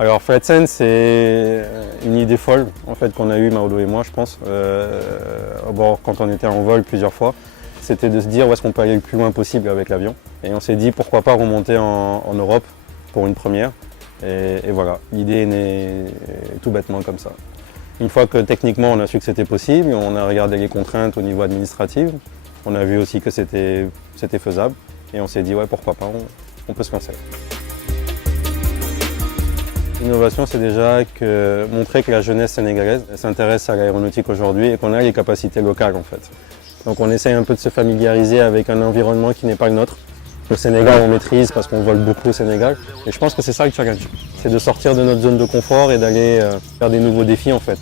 Alors Flatsen, c'est une idée folle en fait, qu'on a eue Maudo et moi, je pense, quand on était en vol plusieurs fois. C'était de se dire où est-ce qu'on peut aller le plus loin possible avec l'avion. Et on s'est dit pourquoi pas remonter en Europe pour une première. Et voilà, l'idée est née tout bêtement comme ça. Une fois que techniquement on a su que c'était possible, on a regardé les contraintes au niveau administratif, on a vu aussi que c'était faisable et on s'est dit ouais, pourquoi pas, on peut se lancer. L'innovation, c'est déjà montrer que la jeunesse sénégalaise s'intéresse à l'aéronautique aujourd'hui et qu'on a les capacités locales en fait. Donc on essaye un peu de se familiariser avec un environnement qui n'est pas le nôtre. Le Sénégal, on maîtrise parce qu'on vole beaucoup au Sénégal. Et je pense que c'est ça le challenge. C'est de sortir de notre zone de confort et d'aller faire des nouveaux défis en fait.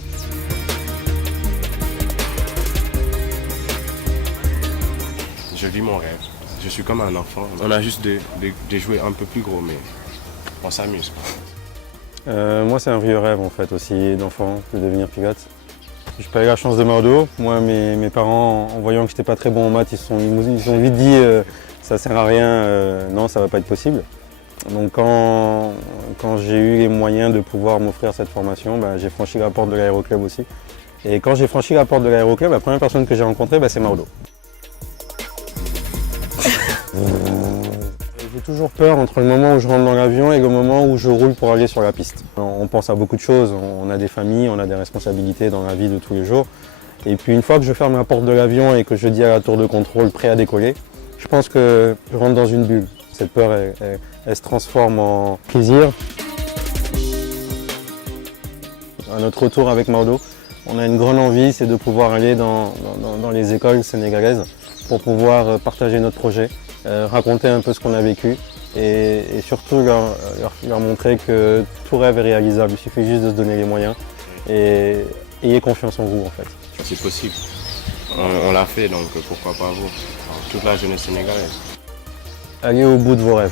Je vis mon rêve. Je suis comme un enfant. On a juste des jouets un peu plus gros, mais on s'amuse. Moi, c'est un vieux rêve en fait aussi d'enfant, de devenir pilote. J'ai pas eu la chance de Maudo. Moi, mes parents, en voyant que j'étais pas très bon en maths, ils ont vite dit ça sert à rien, non, ça va pas être possible. Donc quand j'ai eu les moyens de pouvoir m'offrir cette formation, j'ai franchi la porte de l'aéroclub aussi. Et quand j'ai franchi la porte de l'aéroclub, la première personne que j'ai rencontrée, c'est Maudo. J'ai toujours peur entre le moment où je rentre dans l'avion et le moment où je roule pour aller sur la piste. On pense à beaucoup de choses, on a des familles, on a des responsabilités dans la vie de tous les jours. Et puis une fois que je ferme la porte de l'avion et que je dis à la tour de contrôle prêt à décoller, je pense que je rentre dans une bulle. Cette peur, elle se transforme en plaisir. À notre retour avec Maudo, on a une grande envie, c'est de pouvoir aller dans les écoles sénégalaises pour pouvoir partager notre projet, raconter un peu ce qu'on a vécu et surtout leur montrer que tout rêve est réalisable. Il suffit juste de se donner les moyens et ayez confiance en vous en fait. C'est possible. On l'a fait, donc pourquoi pas vous? Toute la jeunesse sénégalaise. Allez au bout de vos rêves.